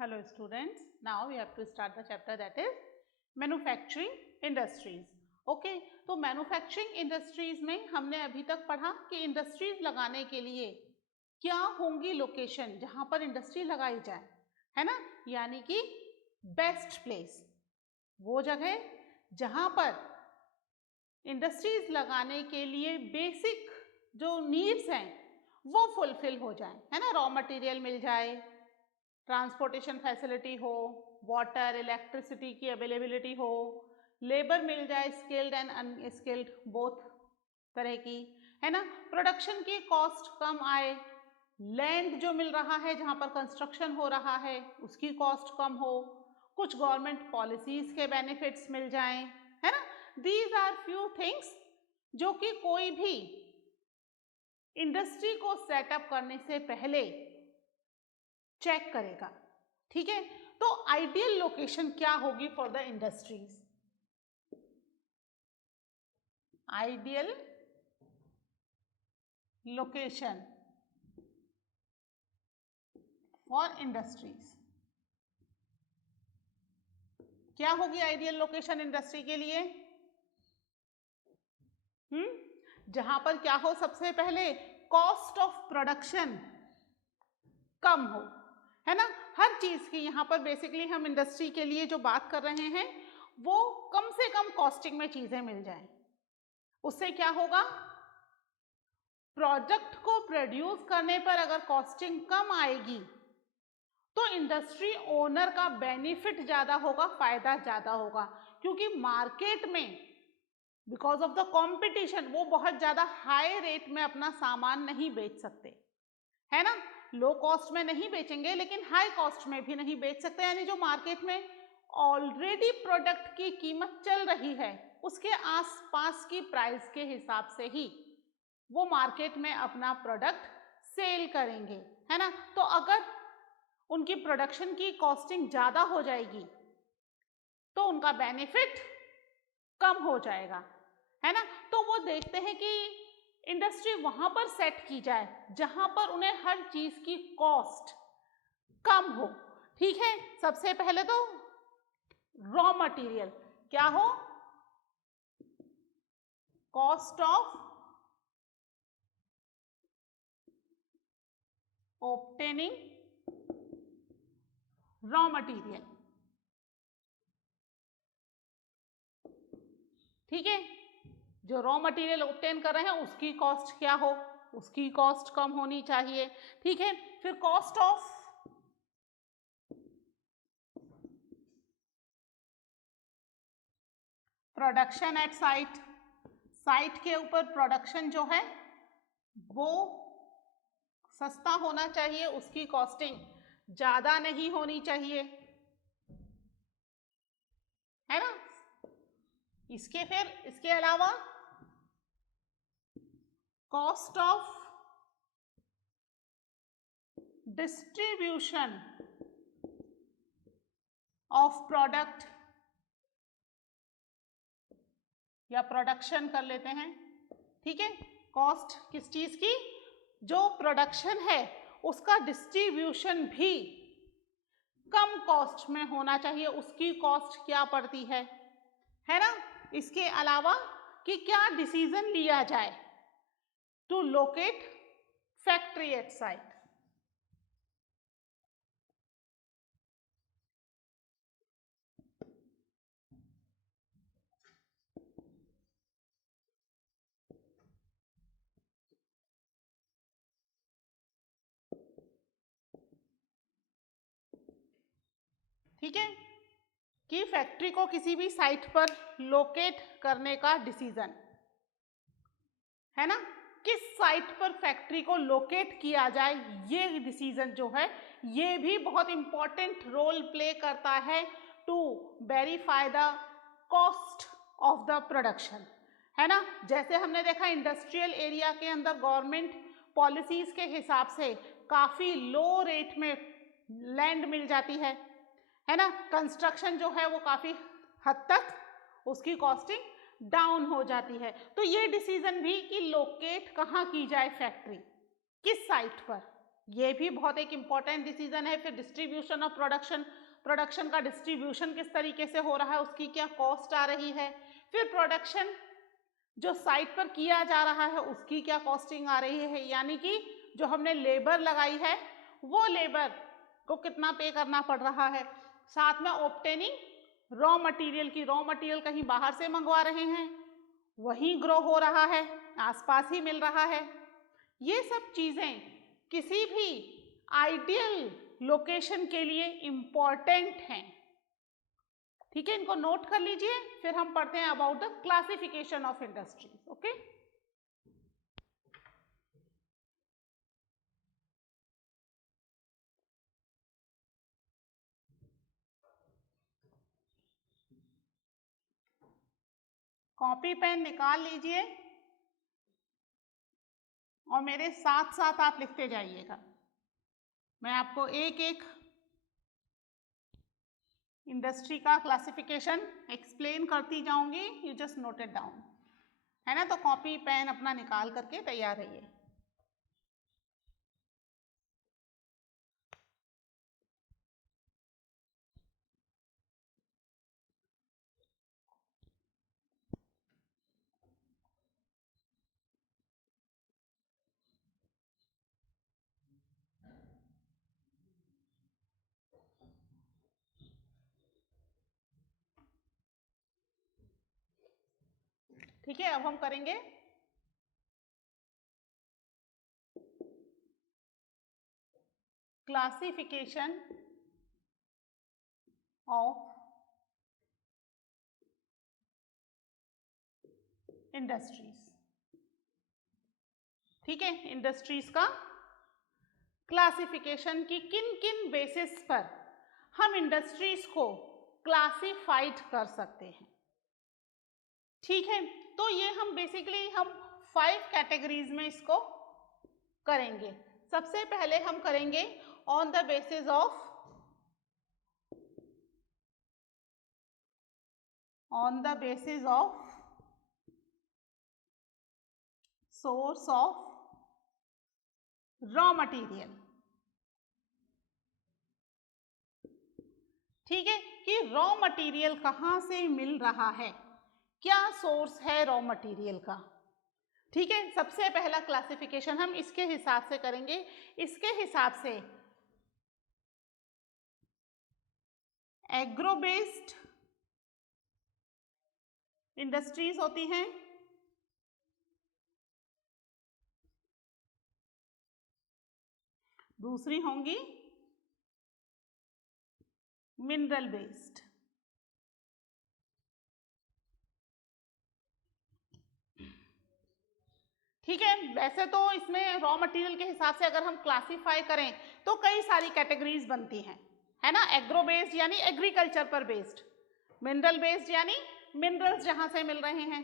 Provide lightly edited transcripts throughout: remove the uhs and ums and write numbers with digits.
Hello students, now we have to start the chapter that is manufacturing industries. Okay तो manufacturing industries में हमने अभी तक पढ़ा कि इंडस्ट्रीज लगाने के लिए क्या होंगी लोकेशन जहां पर इंडस्ट्री लगाई जाए, है ना, यानी कि बेस्ट प्लेस, वो जगह जहां पर इंडस्ट्रीज लगाने के लिए बेसिक जो नीड्स हैं वो फुलफिल हो जाए, है ना, रॉ मटेरियल मिल जाए, ट्रांसपोर्टेशन फैसिलिटी हो, वाटर इलेक्ट्रिसिटी की अवेलेबिलिटी हो, लेबर मिल जाए स्किल्ड एंड अनस्किल्ड बोथ तरह की, है ना, प्रोडक्शन की कॉस्ट कम आए, लैंड जो मिल रहा है जहां पर कंस्ट्रक्शन हो रहा है उसकी कॉस्ट कम हो, कुछ गवर्नमेंट पॉलिसीज के बेनिफिट्स मिल जाएं, है ना। दीज आर फ्यू थिंग्स जो कि कोई भी इंडस्ट्री को सेटअप करने से पहले चेक करेगा, ठीक है। तो आइडियल लोकेशन क्या होगी for the industries? Ideal location for industries क्या होगी? आइडियल लोकेशन इंडस्ट्री के लिए जहां पर क्या हो? सबसे पहले कॉस्ट ऑफ प्रोडक्शन कम हो, है ना। हर चीज की यहाँ पर बेसिकली हम इंडस्ट्री के लिए जो बात कर रहे हैं वो कम से कम कॉस्टिंग में चीजें मिल जाएं। उससे क्या होगा? प्रोडक्ट को प्रोड्यूस करने पर अगर कॉस्टिंग कम आएगी तो इंडस्ट्री ओनर का बेनिफिट ज्यादा होगा, फायदा ज्यादा होगा, क्योंकि मार्केट में बिकॉज ऑफ द कंपटीशन वो बहुत ज्यादा हाई रेट में अपना सामान नहीं बेच सकते, है ना। लो कॉस्ट में नहीं बेचेंगे लेकिन हाई कॉस्ट में भी नहीं बेच सकते, यानी जो मार्केट में ऑलरेडी प्रोडक्ट की कीमत चल रही है उसके आसपास की प्राइस के हिसाब से ही वो मार्केट में अपना प्रोडक्ट सेल करेंगे, है ना। तो अगर उनकी प्रोडक्शन की कॉस्टिंग ज्यादा हो जाएगी तो उनका बेनिफिट कम हो जाएगा, है ना। तो वो देखते हैं कि इंडस्ट्री वहां पर सेट की जाए जहां पर उन्हें हर चीज की कॉस्ट कम हो, ठीक है। सबसे पहले तो रॉ मटेरियल क्या हो? Cost of obtaining raw material, ठीक है। जो रॉ मटेरियल ऑब्टेन कर रहे हैं उसकी कॉस्ट क्या हो? उसकी कॉस्ट कम होनी चाहिए, ठीक है। फिर cost of production at site, site के ऊपर प्रोडक्शन जो है वो सस्ता होना चाहिए, उसकी कॉस्टिंग ज्यादा नहीं होनी चाहिए, है ना। इसके अलावा cost of distribution of product या प्रोडक्शन कर लेते हैं, ठीक है। कॉस्ट किस चीज की? जो प्रोडक्शन है उसका डिस्ट्रीब्यूशन भी कम कॉस्ट में होना चाहिए, उसकी कॉस्ट क्या पड़ती है ना। इसके अलावा कि क्या डिसीजन लिया जाए to locate factory at site, ठीक है, कि फैक्ट्री को किसी भी साइट पर लोकेट करने का डिसीजन, है ना, किस साइट पर फैक्ट्री को लोकेट किया जाए ये डिसीजन जो है ये भी बहुत इंपॉर्टेंट रोल प्ले करता है to verify the cost of the production, है ना। जैसे हमने देखा इंडस्ट्रियल एरिया के अंदर गवर्नमेंट पॉलिसीज के हिसाब से काफी लो रेट में लैंड मिल जाती है ना। कंस्ट्रक्शन जो है वो काफी हद तक उसकी कॉस्टिंग डाउन हो जाती है। तो ये डिसीजन भी कि लोकेट कहाँ की जाए फैक्ट्री, किस साइट पर, ये भी बहुत एक इम्पॉर्टेंट डिसीजन है। फिर डिस्ट्रीब्यूशन ऑफ प्रोडक्शन, प्रोडक्शन का डिस्ट्रीब्यूशन किस तरीके से हो रहा है, उसकी क्या कॉस्ट आ रही है। फिर प्रोडक्शन जो साइट पर किया जा रहा है उसकी क्या कॉस्टिंग आ रही है, यानी कि जो हमने लेबर लगाई है वो लेबर को कितना पे करना पड़ रहा है। साथ में ऑब्टेनिंग रॉ मटेरियल की, रॉ मटेरियल कहीं बाहर से मंगवा रहे हैं, वहीं ग्रो हो रहा है, आसपास ही मिल रहा है। ये सब चीजें किसी भी आइडियल लोकेशन के लिए इम्पॉर्टेंट हैं। ठीक है, इनको नोट कर लीजिए। फिर हम पढ़ते हैं about the classification of industries. Okay, copy pen निकाल लीजिए और मेरे साथ साथ आप लिखते जाइएगा। मैं आपको एक एक इंडस्ट्री का क्लासिफिकेशन एक्सप्लेन करती जाऊंगी, you just note it down, है ना। तो कॉपी पेन अपना निकाल करके तैयार रहिए। ठीक है, अब हम करेंगे क्लासिफिकेशन ऑफ इंडस्ट्रीज। ठीक है, इंडस्ट्रीज का क्लासिफिकेशन की किन किन बेसिस पर हम इंडस्ट्रीज को क्लासिफाइड कर सकते हैं। ठीक है, तो ये हम बेसिकली हम 5 कैटेगरीज में इसको करेंगे। सबसे पहले हम करेंगे on the basis of source of raw material. ठीक है, कि रॉ मटेरियल कहाँ से मिल रहा है, क्या सोर्स है रॉ मटेरियल का। ठीक है, सबसे पहला क्लासिफिकेशन हम इसके हिसाब से करेंगे। इसके हिसाब से एग्रो बेस्ड इंडस्ट्रीज होती हैं, दूसरी होंगी मिनरल बेस्ड। ठीक है, वैसे तो इसमें रॉ मटेरियल के हिसाब से अगर हम क्लासिफाई करें तो कई सारी कैटेगरीज बनती हैं, है ना। एग्रो बेस्ड यानी एग्रीकल्चर पर बेस्ड, मिनरल बेस्ड यानी मिनरल्स जहां से मिल रहे हैं,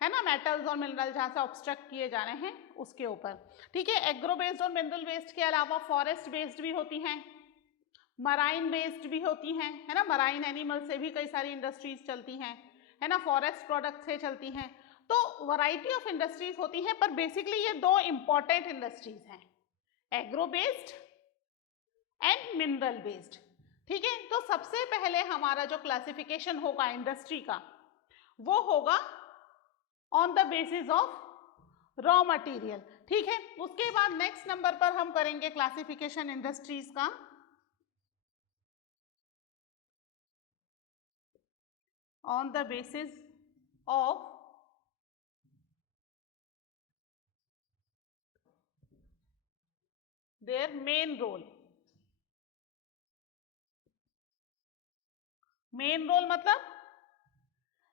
है ना, मेटल्स और मिनरल जहां से ऑब्स्ट्रक्ट किए जा रहे हैं उसके ऊपर। ठीक है, एग्रो बेस्ड और मिनरल बेस्ड के अलावा फॉरेस्ट बेस्ड भी होती हैं, मराइन बेस्ड भी होती हैं, है ना। मराइन एनिमल से भी कई सारी इंडस्ट्रीज चलती हैं, है ना, फॉरेस्ट प्रोडक्ट से चलती हैं। तो वैरायटी ऑफ इंडस्ट्रीज होती हैं, पर बेसिकली ये 2 इंपॉर्टेंट इंडस्ट्रीज हैं, agro based and mineral based. ठीक है, तो सबसे पहले हमारा जो क्लासिफिकेशन होगा इंडस्ट्री का वो होगा on the basis of raw material. ठीक है, उसके बाद नेक्स्ट नंबर पर हम करेंगे क्लासिफिकेशन इंडस्ट्रीज का on the basis of their main role. Main role मतलब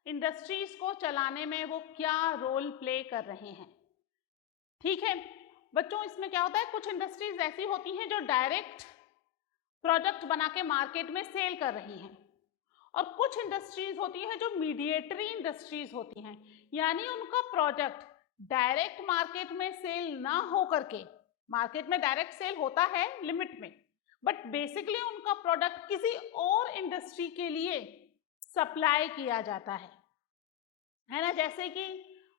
इंडस्ट्रीज को चलाने में वो क्या रोल प्ले कर रहे हैं। ठीक है बच्चों, इसमें क्या होता है, कुछ इंडस्ट्रीज ऐसी होती हैं जो डायरेक्ट प्रोडक्ट बना के मार्केट में सेल कर रही हैं, और कुछ इंडस्ट्रीज होती हैं जो मीडिएटरी इंडस्ट्रीज होती हैं, यानी उनका प्रोडक्ट डायरेक्ट मार्केट में सेल ना हो करके, मार्केट में डायरेक्ट सेल होता है लिमिट में, बट बेसिकली उनका प्रोडक्ट किसी और इंडस्ट्री के लिए सप्लाई किया जाता है ना। जैसे कि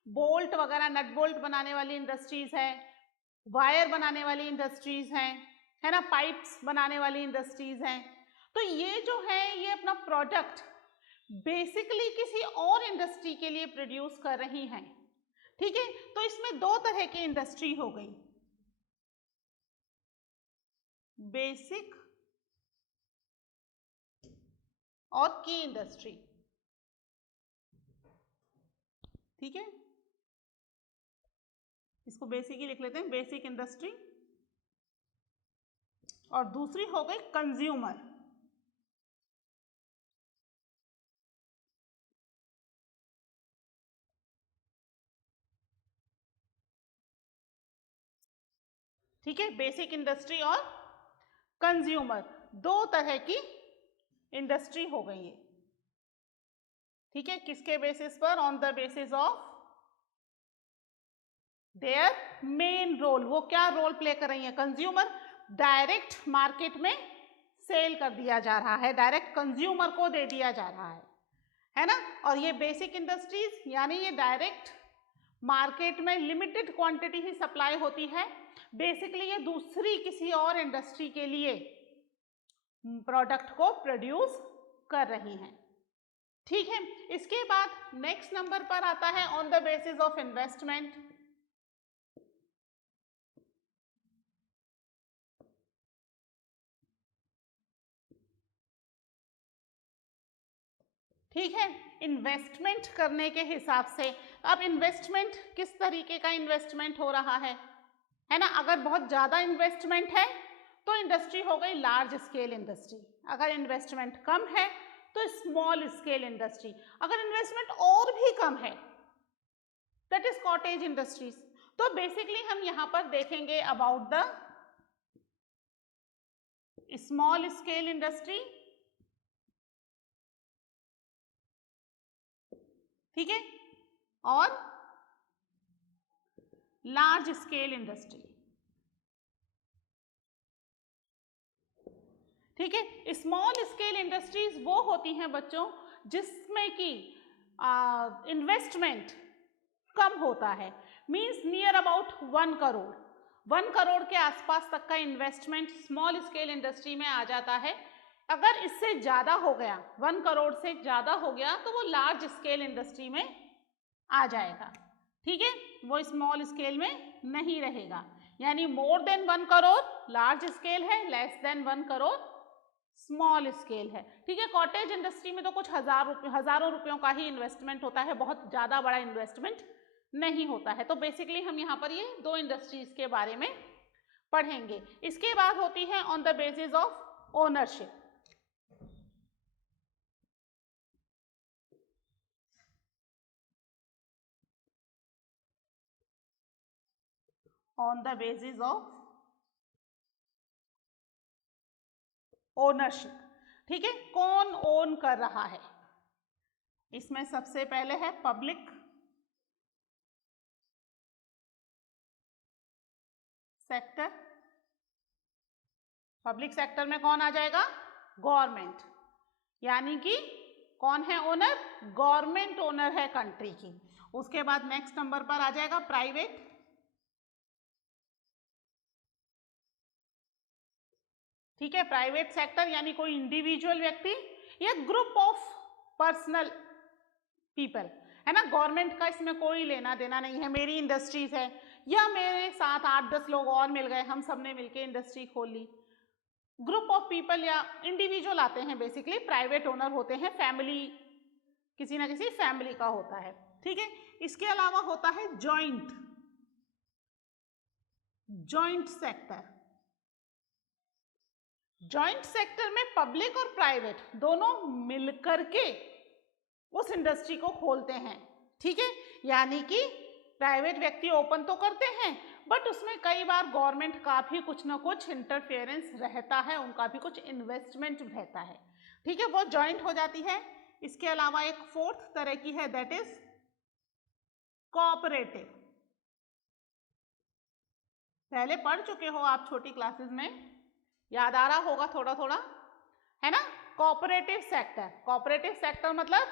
बोल्ट वगैरह, नट बोल्ट बनाने वाली इंडस्ट्रीज है, वायर बनाने वाली इंडस्ट्रीज हैं, है ना, पाइप्स बनाने वाली इंडस्ट्रीज हैं। तो ये जो है ये अपना प्रोडक्ट बेसिकली किसी और इंडस्ट्री के लिए प्रोड्यूस कर रही हैं, ठीक है। तो इसमें दो तरह की इंडस्ट्री हो गई, बेसिक और की इंडस्ट्री, ठीक है। इसको बेसिक ही लिख लेते हैं, बेसिक इंडस्ट्री। और दूसरी हो गई कंज्यूमर, ठीक है। बेसिक इंडस्ट्री और कंज्यूमर दो तरह की इंडस्ट्री हो गई है, ठीक है। किसके बेसिस पर? On the basis of their main role. वो क्या रोल प्ले कर रही है? कंज्यूमर, डायरेक्ट मार्केट में सेल कर दिया जा रहा है, डायरेक्ट कंज्यूमर को दे दिया जा रहा है ना। और ये बेसिक इंडस्ट्रीज यानी ये डायरेक्ट मार्केट में लिमिटेड क्वांटिटी ही सप्लाई होती है, बेसिकली ये दूसरी किसी और इंडस्ट्री के लिए प्रोडक्ट को प्रोड्यूस कर रही हैं, ठीक है। इसके बाद नेक्स्ट नंबर पर आता है on the basis of investment. ठीक है, इन्वेस्टमेंट करने के हिसाब से। अब इन्वेस्टमेंट किस तरीके का इन्वेस्टमेंट हो रहा है ना। अगर बहुत ज़्यादा इन्वेस्टमेंट है तो इंडस्ट्री हो गई लार्ज स्केल इंडस्ट्री, अगर इन्वेस्टमेंट कम है तो स्मॉल स्केल इंडस्ट्री, अगर इन्वेस्टमेंट और भी कम है दैट इज कॉटेज इंडस्ट्रीज। तो बेसिकली हम यहाँ पर देखेंगे about the small scale industry, ठीक है, और लार्ज स्केल इंडस्ट्री, ठीक है। स्मॉल स्केल इंडस्ट्रीज वो होती हैं बच्चों जिसमें कि इन्वेस्टमेंट कम होता है, means near about 1 crore, 1 crore के आसपास तक का इन्वेस्टमेंट स्मॉल स्केल इंडस्ट्री में आ जाता है। अगर इससे ज़्यादा हो गया, 1 करोड़ से ज़्यादा हो गया तो वो लार्ज स्केल इंडस्ट्री में आ जाएगा, ठीक है, वो स्मॉल स्केल में नहीं रहेगा। यानी more than 1 crore large scale है, less than 1 crore small scale है, ठीक है। कॉटेज इंडस्ट्री में तो कुछ हजारों रुपयों का ही इन्वेस्टमेंट होता है, बहुत ज़्यादा बड़ा इन्वेस्टमेंट नहीं होता है। तो बेसिकली हम यहाँ पर ये दो इंडस्ट्रीज के बारे में पढ़ेंगे। इसके बाद होती है on the basis of ownership. On the basis of ownership, ठीक है, कौन ओन कर रहा है? इसमें सबसे पहले है पब्लिक सेक्टर। पब्लिक सेक्टर में कौन आ जाएगा? गवर्नमेंट, यानी कि कौन है ओनर? गवर्नमेंट ओनर है कंट्री की। उसके बाद नेक्स्ट नंबर पर आ जाएगा प्राइवेट, ठीक है, प्राइवेट सेक्टर यानी कोई इंडिविजुअल व्यक्ति या ग्रुप ऑफ पर्सनल पीपल, है ना। गवर्नमेंट का इसमें कोई लेना देना नहीं है, मेरी इंडस्ट्रीज है या मेरे साथ 8-10 लोग और मिल गए, हम सब ने मिलकर इंडस्ट्री खोल ली। ग्रुप ऑफ पीपल या इंडिविजुअल आते हैं, बेसिकली प्राइवेट ओनर होते हैं, फैमिली, किसी ना किसी फैमिली का होता है, ठीक है। इसके अलावा होता है जॉइंट सेक्टर। जॉइंट सेक्टर में पब्लिक और प्राइवेट दोनों मिलकर के उस इंडस्ट्री को खोलते हैं, ठीक है। यानी कि प्राइवेट व्यक्ति ओपन तो करते हैं बट उसमें कई बार गवर्नमेंट का भी कुछ ना कुछ इंटरफेरेंस रहता है, उनका भी कुछ इन्वेस्टमेंट रहता है, ठीक है, वो जॉइंट हो जाती है। इसके अलावा एक फोर्थ तरह की है दैट इज कोऑपरेटिव। पहले पढ़ चुके हो आप छोटी क्लासेस में, याद आ रहा होगा थोड़ा थोड़ा, है ना। कोऑपरेटिव सेक्टर, कोऑपरेटिव सेक्टर मतलब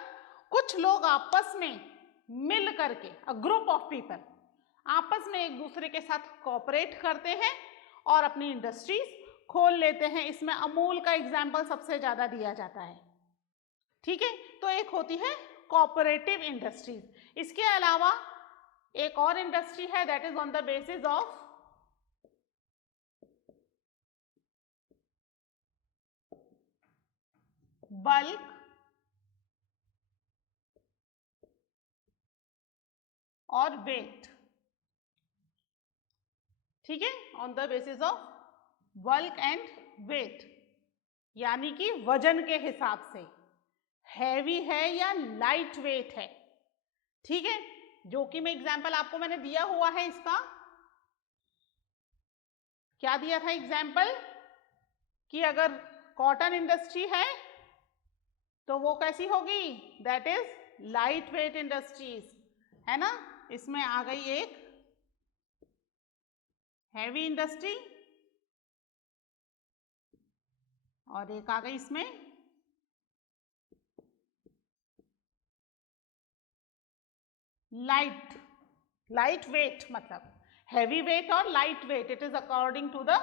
कुछ लोग आपस में मिल करके, अ ग्रुप ऑफ पीपल आपस में एक दूसरे के साथ कोऑपरेट करते हैं और अपनी इंडस्ट्रीज खोल लेते हैं, इसमें अमूल का एग्जाम्पल सबसे ज्यादा दिया जाता है। ठीक है, तो एक होती है कोऑपरेटिव इंडस्ट्रीज। इसके अलावा एक और इंडस्ट्री है that is on the basis of bulk और वेट। ठीक है, on the basis of bulk and weight, यानी कि वजन के हिसाब से हैवी है या लाइट वेट है। ठीक है, जो कि मैं एग्जाम्पल आपको मैंने दिया हुआ है, इसका क्या दिया था एग्जाम्पल कि अगर कॉटन इंडस्ट्री है तो वो कैसी होगी, that is light weight industries, है ना। इसमें आ गई एक हैवी इंडस्ट्री और एक आ गई इसमें लाइट वेट, मतलब हैवी वेट और light weight, it is according to the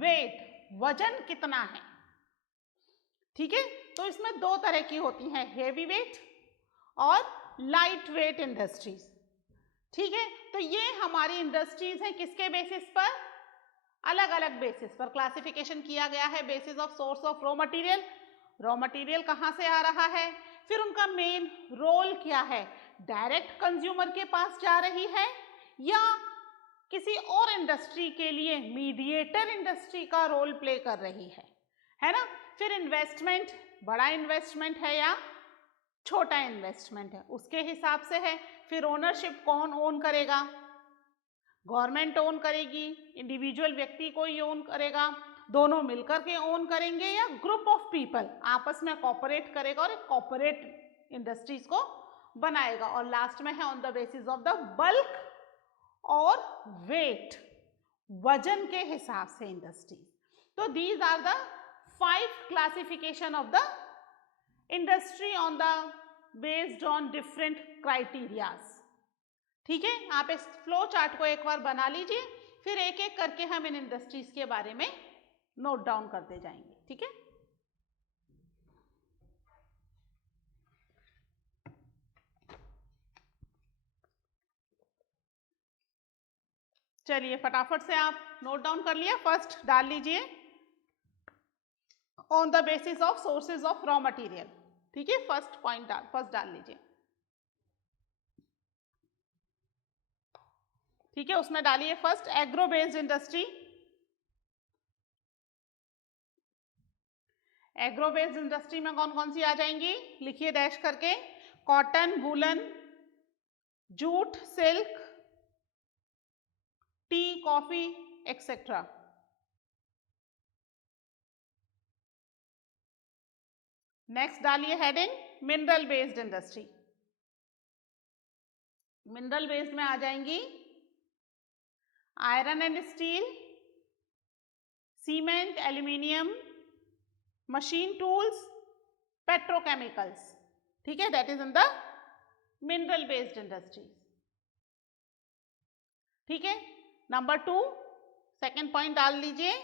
weight, वजन कितना है। ठीक है, तो इसमें दो तरह की होती हैं, हैवी वेट और लाइट वेट इंडस्ट्रीज। ठीक है, तो ये हमारी इंडस्ट्रीज हैं, किसके बेसिस पर, अलग अलग बेसिस पर क्लासिफिकेशन किया गया है, basis of source of raw material, raw material कहाँ से आ रहा है, फिर उनका मेन रोल क्या है, डायरेक्ट कंज्यूमर के पास जा रही है या किसी और इंडस्ट्री के लिए मीडिएटर इंडस्ट्री का रोल प्ले कर रही है ना। फिर इन्वेस्टमेंट, बड़ा इन्वेस्टमेंट है या छोटा इन्वेस्टमेंट है, उसके हिसाब से है। फिर ओनरशिप कौन ओन करेगा, गवर्नमेंट ओन करेगी, इंडिविजुअल व्यक्ति कोई ओन करेगा, दोनों मिलकर के ओन करेंगे या ग्रुप ऑफ पीपल आपस में कॉपरेट करेगा और एक कॉपरेट इंडस्ट्रीज को बनाएगा। और लास्ट में है on the basis of the bulk और वेट, वजन के हिसाब से इंडस्ट्री। तो these are the 5 classification of the industry on the based on different criterias. ठीक है, आप इस फ्लो चार्ट को एक बार बना लीजिए, फिर एक एक करके हम इन इंडस्ट्रीज के बारे में नोट डाउन करते जाएंगे। ठीक है, चलिए फटाफट से आप नोट डाउन कर लिया। फर्स्ट डाल लीजिए on the basis of sources of raw material. ठीक है, फर्स्ट पॉइंट फर्स्ट डाल लीजिए। ठीक है, उसमें डालिए first agro based industry. Agro based industry में कौन कौन सी आ जाएंगी, लिखिए डैश करके, cotton, woollen, jute, silk, tea, coffee etcetera. Next डालिए heading mineral based industry. Mineral based में आ जाएंगी iron and steel, cement, aluminium, machine tools, petrochemicals. ठीक है, that is in the mineral based industry. ठीक है, नंबर 2 सेकेंड पॉइंट डाल लीजिए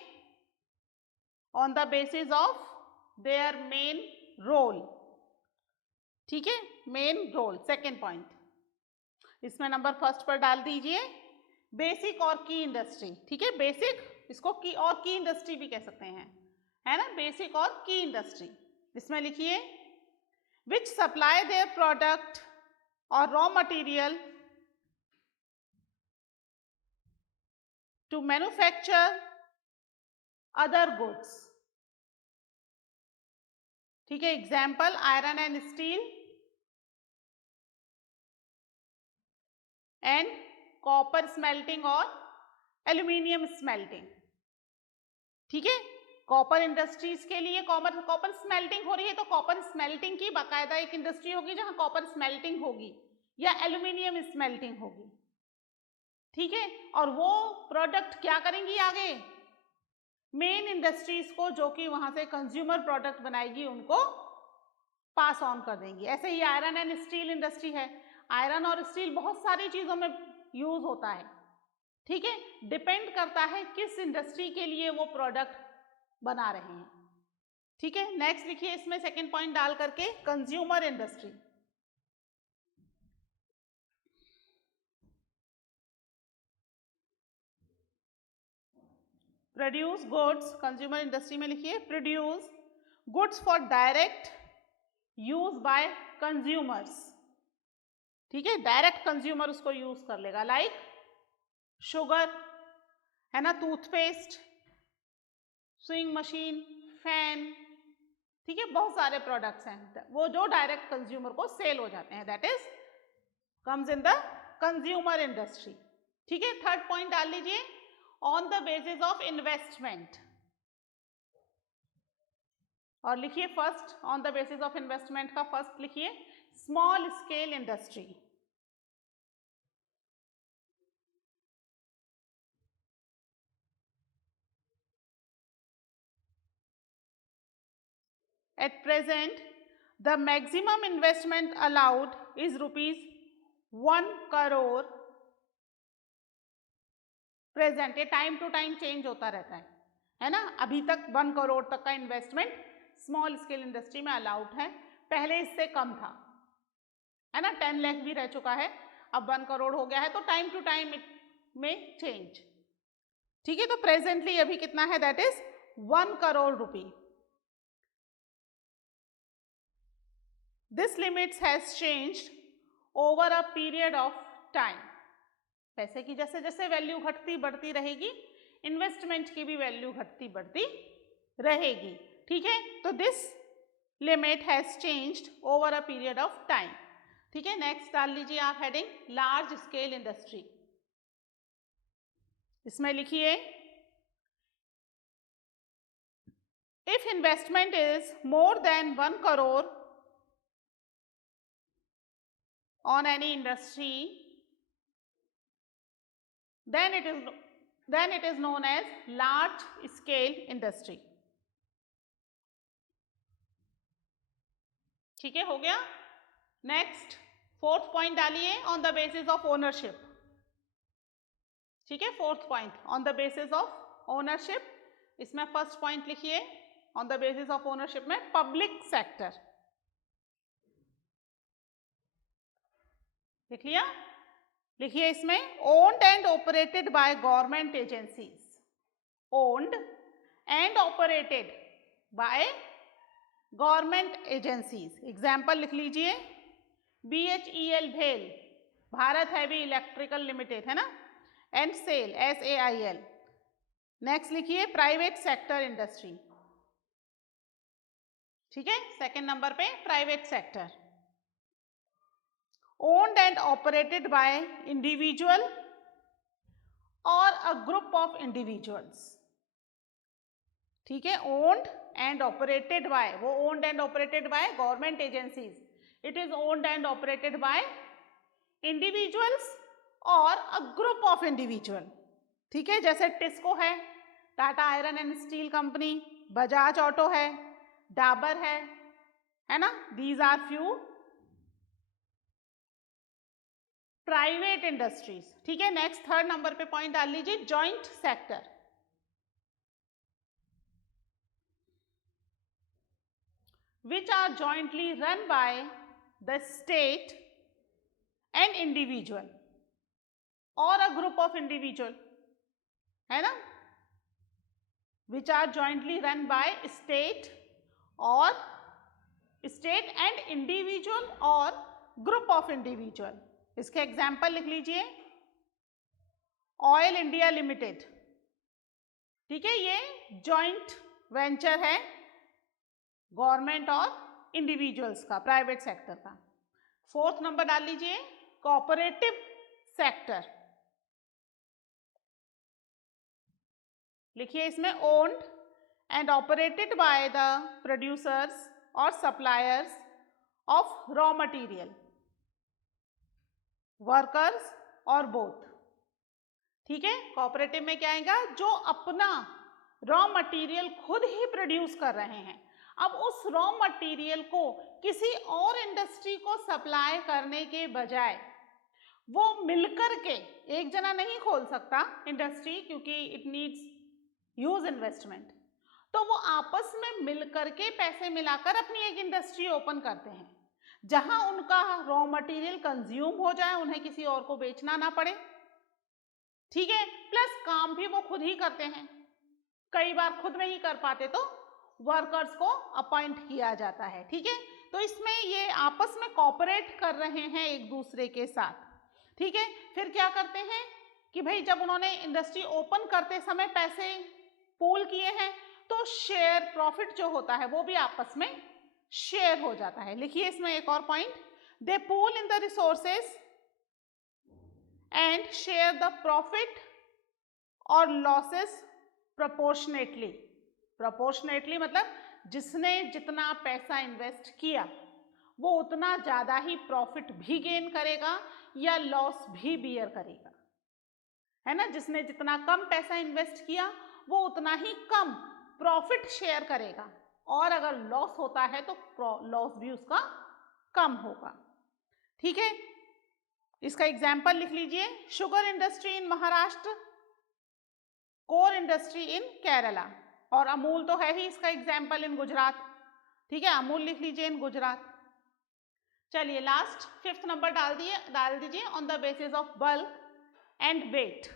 on the basis of their main role. ठीक है, मेन रोल सेकेंड पॉइंट। इसमें नंबर फर्स्ट पर डाल दीजिए बेसिक और की इंडस्ट्री। ठीक है, बेसिक, इसको की और की इंडस्ट्री भी कह सकते हैं, है ना, बेसिक और की इंडस्ट्री। इसमें लिखिए विच सप्लाई देयर प्रोडक्ट और raw material to manufacture other goods. ठीक है, example iron and steel and copper smelting और एल्यूमिनियम स्मेल्टिंग। ठीक है, कॉपर इंडस्ट्रीज के लिए कॉपर स्मेल्टिंग हो रही है तो कॉपर स्मेल्टिंग की बाकायदा एक इंडस्ट्री होगी जहां कॉपर स्मेल्टिंग होगी या एल्यूमिनियम स्मेल्टिंग होगी। ठीक है, और वो प्रोडक्ट क्या करेंगी आगे, मेन इंडस्ट्रीज को जो कि वहां से कंज्यूमर प्रोडक्ट बनाएगी उनको पास ऑन कर देंगी। ऐसे ही आयरन एंड स्टील इंडस्ट्री है, आयरन और स्टील बहुत सारी चीजों में यूज होता है। ठीक है, डिपेंड करता है किस इंडस्ट्री के लिए वो प्रोडक्ट बना रहे हैं। ठीक है, नेक्स्ट लिखिए इसमें सेकंड पॉइंट डाल करके, consumer industry. Produce goods, consumer industry में लिखिए produce goods for direct use by consumers. ठीक है, डायरेक्ट कंज्यूमर उसको यूज कर लेगा, लाइक शुगर है ना, टूथपेस्ट, स्विंग मशीन, फैन। ठीक है, बहुत सारे प्रोडक्ट्स हैं वो जो डायरेक्ट कंज्यूमर को सेल हो जाते हैं, that is comes in the consumer industry. ठीक है, थर्ड पॉइंट डाल लीजिए, on the basis of investment, और लिखिए first on the basis of investment का फर्स्ट लिखिए small scale industry. At present, the maximum investment allowed is ₹1 crore. Present, ये time to time change होता रहता है ना। अभी तक 1 करोड़ तक का इन्वेस्टमेंट स्मॉल स्केल इंडस्ट्री में अलाउड है, पहले इससे कम था, है ना, 10 लाख भी रह चुका है, अब 1 करोड़ हो गया है, तो टाइम टू टाइम में चेंज। ठीक है, तो प्रेजेंटली अभी कितना है, that is 1 crore rupee. This limits has changed over a period of time. पैसे की जैसे जैसे वैल्यू घटती बढ़ती रहेगी, इन्वेस्टमेंट की भी वैल्यू घटती बढ़ती रहेगी। ठीक है, तो this limit has changed over a period of time. ठीक है, नेक्स्ट डाल लीजिए आप हेडिंग लार्ज स्केल इंडस्ट्री। इसमें लिखिए if investment is more than 1 crore on any industry, then it is known as large scale industry. ठीक है, हो गया। नेक्स्ट फोर्थ पॉइंट डालिए on the basis of ownership. ठीक है, fourth point on the basis of ownership, इसमें first point लिखिए on the basis of ownership में पब्लिक सेक्टर। लिख लिया, लिखिए इसमें owned and operated by government agencies, owned and operated by government agencies. Example लिख लीजिए BHEL भेल, भारत हैवी इलेक्ट्रिकल लिमिटेड, है ना, एंड सेल SAIL। नेक्स्ट लिखिए प्राइवेट सेक्टर इंडस्ट्री। ठीक है, सेकेंड नंबर पे private sector, owned and operated by individual or a group of individuals। ठीक है, owned and operated by, वो owned and operated by government agencies, it is owned and operated by individuals or a group of individual। ठीक है, जैसे टिस्को है, Tata iron and steel company, Bajaj auto है, डाबर है ना, these are few private industries. ठीक है, नेक्स्ट थर्ड नंबर पे पॉइंट डाल लीजिए joint sector. Which are jointly run by the state and individual और अ ग्रुप ऑफ इंडिविजुअल, है ना, which are jointly run by state and individual और group of individual. इसके एग्जाम्पल लिख लीजिए ऑयल इंडिया लिमिटेड। ठीक है, ये जॉइंट वेंचर है गवर्नमेंट और इंडिविजुअल्स का, प्राइवेट सेक्टर का। फोर्थ नंबर डाल लीजिए कोऑपरेटिव सेक्टर। लिखिए इसमें owned and operated by the producers और suppliers of raw material, workers और बोथ। ठीक है, कोऑपरेटिव में क्या आएगा, जो अपना रॉ मटेरियल खुद ही प्रोड्यूस कर रहे हैं, अब उस रॉ मटेरियल को किसी और इंडस्ट्री को सप्लाई करने के बजाय वो मिलकर के, एक जना नहीं खोल सकता इंडस्ट्री क्योंकि इट नीड्स ह्यूज इन्वेस्टमेंट, तो वो आपस में मिल करके पैसे मिलाकर अपनी एक इंडस्ट्री ओपन करते हैं जहां उनका रॉ मटेरियल कंज्यूम हो जाए, उन्हें किसी और को बेचना ना पड़े, ठीक है, प्लस काम भी वो खुद ही करते हैं। कई बार खुद नहीं कर पाते तो वर्कर्स को अपॉइंट किया जाता है, ठीक है। तो इसमें ये आपस में कोऑपरेट कर रहे हैं एक दूसरे के साथ, ठीक है। फिर क्या करते हैं कि भाई जब उन्होंने इंडस्ट्री ओपन करते समय पैसे पूल किए हैं तो शेयर प्रॉफिट जो होता है वो भी आपस में शेयर हो जाता है। लिखिए इसमें एक और point, they pool in the resources and share the profit और लॉसेस प्रोपोर्शनेटली। प्रोपोर्शनेटली मतलब जिसने जितना पैसा इन्वेस्ट किया वो उतना ज़्यादा ही प्रॉफिट भी गेन करेगा या लॉस भी बियर करेगा, है ना। जिसने जितना कम पैसा इन्वेस्ट किया वो उतना ही कम प्रॉफिट शेयर करेगा, और अगर लॉस होता है तो लॉस भी उसका कम होगा, ठीक है। इसका एग्जाम्पल लिख लीजिए, sugar industry in Maharashtra, core industry in Kerala, और अमूल तो है ही इसका एग्जाम्पल इन गुजरात, ठीक है, अमूल लिख लीजिए इन गुजरात। चलिए लास्ट 5th नंबर डाल दीजिए, on the basis of bulk and weight.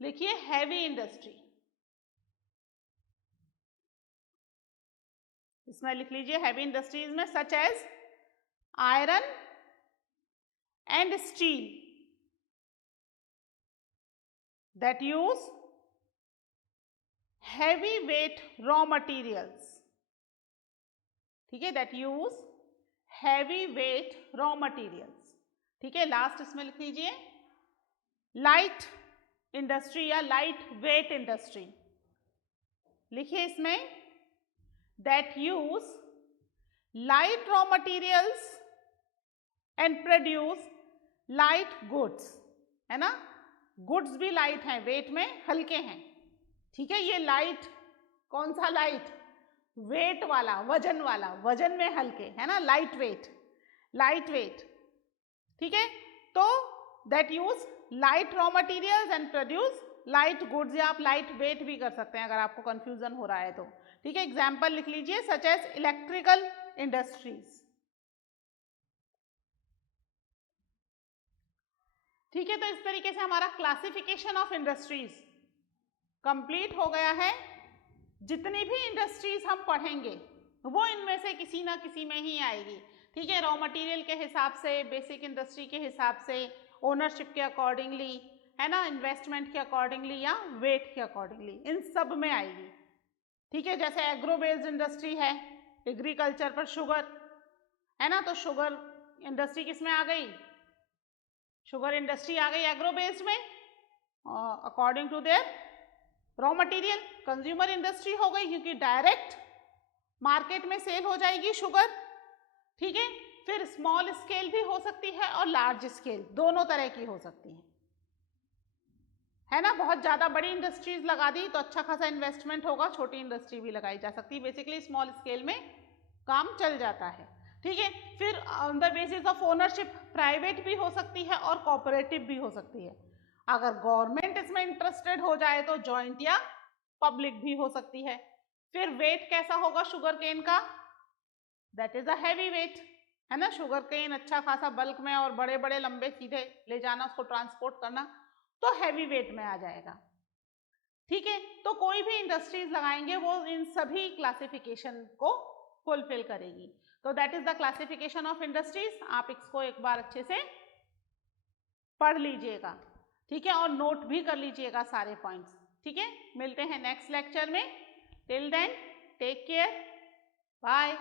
लिखिए हैवी इंडस्ट्री, इसमें लिख लीजिए हैवी इंडस्ट्रीज में such as iron and steel that use heavy weight raw materials, ठीक है, that use heavy weight raw materials, ठीक है। लास्ट इसमें लिख लीजिए लाइट इंडस्ट्री या लाइट वेट इंडस्ट्री। लिखिए इसमें that use light raw materials and produce light goods, है ना, गुड्स भी लाइट हैं, वेट में हल्के हैं, ठीक है। ये लाइट कौन सा लाइट, वेट वाला, वजन वाला, वजन में हल्के, है ना, लाइट वेट, ठीक है। तो that use light raw materials and produce light goods, या आप लाइट वेट भी कर सकते हैं अगर आपको कंफ्यूजन हो रहा है तो, ठीक है। एग्जाम्पल लिख लीजिए सच एज इलेक्ट्रिकल इंडस्ट्रीज, ठीक है। तो इस तरीके से हमारा क्लासिफिकेशन ऑफ इंडस्ट्रीज कंप्लीट हो गया है। जितनी भी इंडस्ट्रीज हम पढ़ेंगे वो इनमें से किसी ना किसी में ही आएगी, ठीक है। रॉ मटेरियल के हिसाब से, बेसिक इंडस्ट्री के हिसाब से, ओनरशिप के अकॉर्डिंगली, है ना, इन्वेस्टमेंट के अकॉर्डिंगली या वेट के अकॉर्डिंगली, इन सब में आएगी, ठीक है। जैसे एग्रो बेस्ड इंडस्ट्री है, एग्रीकल्चर पर शुगर, है ना, तो शुगर इंडस्ट्री किस में आ गई, शुगर इंडस्ट्री आ गई एग्रो बेस्ड में, according to their raw material. Consumer industry हो गई क्योंकि डायरेक्ट मार्केट में सेल हो जाएगी शुगर, ठीक है। फिर स्मॉल स्केल भी हो सकती है और लार्ज स्केल, दोनों तरह की हो सकती है ना। बहुत ज़्यादा बड़ी इंडस्ट्रीज लगा दी तो अच्छा खासा इन्वेस्टमेंट होगा, छोटी इंडस्ट्री भी लगाई जा सकती है, बेसिकली स्मॉल स्केल में काम चल जाता है, ठीक है। फिर on the basis of ownership private भी हो सकती है और कोऑपरेटिव भी हो सकती है। अगर गवर्नमेंट इसमें इंटरेस्टेड हो जाए तो जॉइंट या पब्लिक भी हो सकती है। फिर वेट कैसा होगा शुगर केन का, that is a heavy weight, है ना। शुगर केन अच्छा खासा बल्क में और बड़े बड़े लंबे सीधे ले जाना, उसको ट्रांसपोर्ट करना, तो हैवी वेट में आ जाएगा, ठीक है। तो कोई भी इंडस्ट्रीज लगाएंगे वो इन सभी क्लासिफिकेशन को फुलफिल करेगी। तो that is the classification of industries. आप इसको एक बार अच्छे से पढ़ लीजिएगा, ठीक है, और नोट भी कर लीजिएगा सारे पॉइंट्स, ठीक है। मिलते हैं नेक्स्ट लेक्चर में, till then take care, bye.